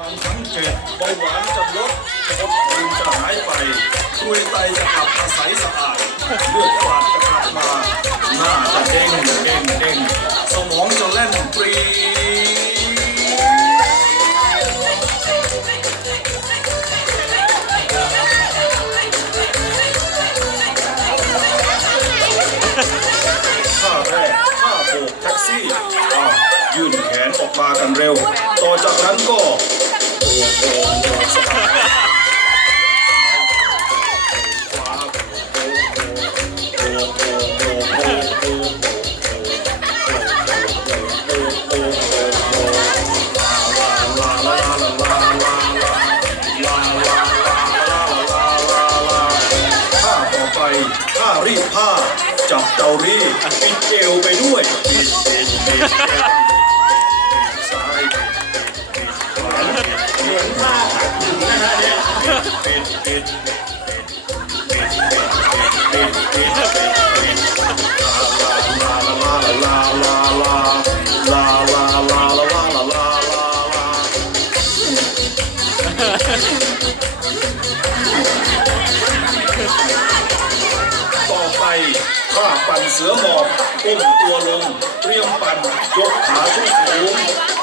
ความทั้งเจ็บเบาหวานจะลดลดภูมิจะหายไปช่วยไตจะกลับอาศัยสะอาดเลือดฝาดจะกลับมา หน้าจะเด้งเด้งเด้งสมองจะแล่นปรีข้าแรกข้าโกแท็กซี่อ้ายื่นแขนออกมากันเร็ว ต่อจากนั้นก็ ผ้ารีดผ้า จับเตารีดปิดเอวไปด้วย ต่อไปข้าปั่นเสือหมอบก้มตัวลงเตรียมปั่นยกขาขึ้นสูง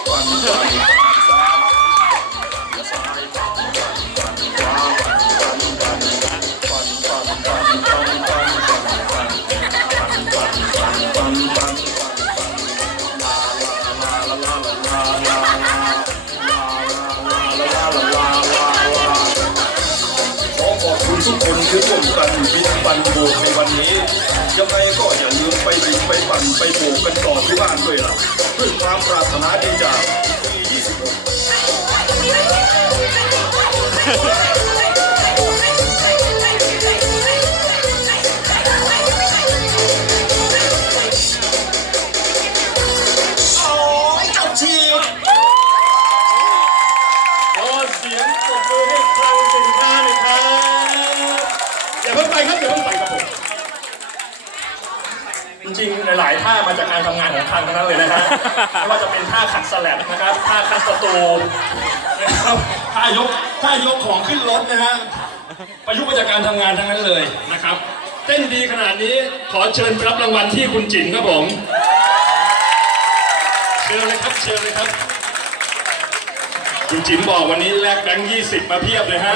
ปั่นปั่ ทุกคนคือร่วมกันบินปันโบกในวันนี้ ยังไงก็อย่าลืมไปบินไปปั่นไปโบกกันต่อที่บ้านด้วยล่ะเพื่อความปรารถนาดีจาก ไปครับอย่าเพิ่งไปครับผมจริงๆหลายๆท่ามาจากการทำงานของคลังทั้งนั้นเลยนะฮะไม่ว่าจะเป็นท่าขัดสลับนะครับท่าคัดประตูนะครับท่ายกท่ายกของขึ้นรถนะฮะประยุกต์มาจากการทำงานทั้งนั้นเลยนะครับ เต้นดีขนาดนี้ขอเชิญรับรางวัลที่คุณจิ๋มครับผม เชิญเลยครับเชิญเลยครับ คุณจิ๋มบอกวันนี้แลกแบงค์ยี่สิบมาเพียบเลยฮะ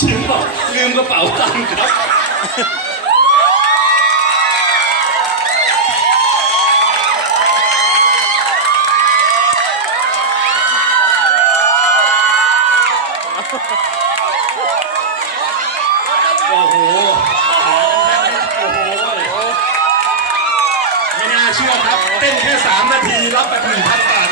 จริงหอเลืมกระเป๋าตังค์ครับ โอ้โหแทบไม่โอ้โหไม่น่าเชื่อครับ เต้นแค่สามนาทีรับไปหนึ่งพันบาท